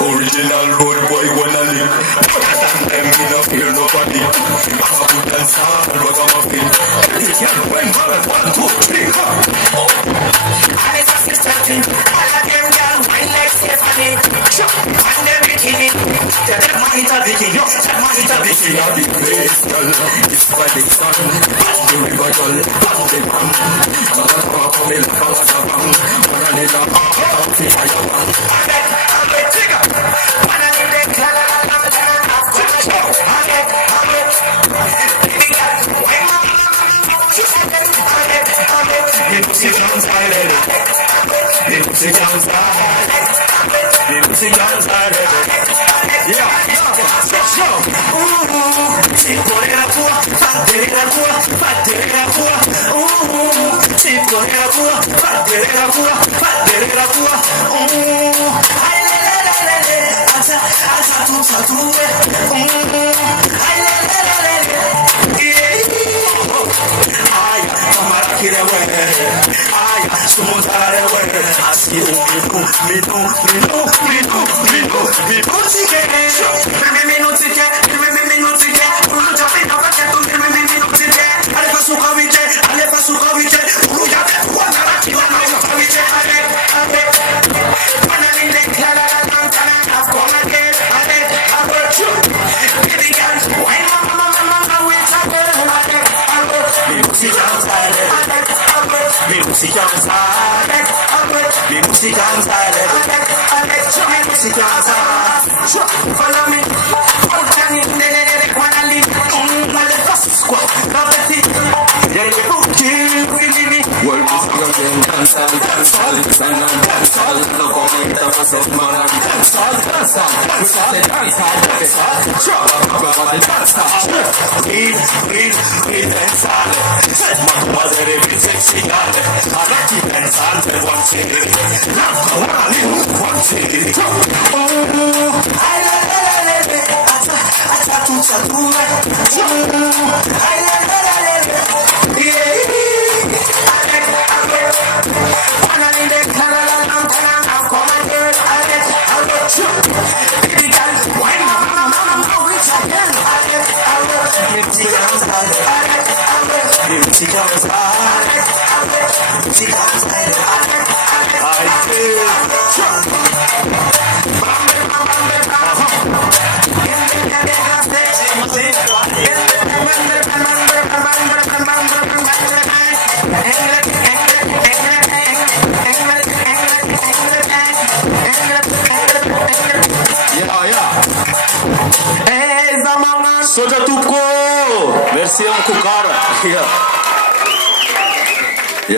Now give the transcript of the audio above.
Original road boy wanna live. Them me no fear nobody. I'm a good dancer, ragamuffin. You can't win, 1, 2, 3, and it's a sister thing. All of them girl, wine like Stephanie. And they're bikini. That man is a bikini. That man is a bikini. Now the place, girl, it's by the sun. Pass the river, girl, pass the pan. I'm gonna come in like a waterman. When I need a out the fireman. I'm a trigger. When I need a color, I'm a color. Follow me, world is young and dancehall, dancehall, dancehall. No comment of us of man and dancehall, dancehall. We say dancehall, dancehall. Dancehall. Breathe dancehall. Said man was a real sexy girl. I like it dancehall, but one thing. Love one thing. Oh, Soja Tuko, versión Kukara.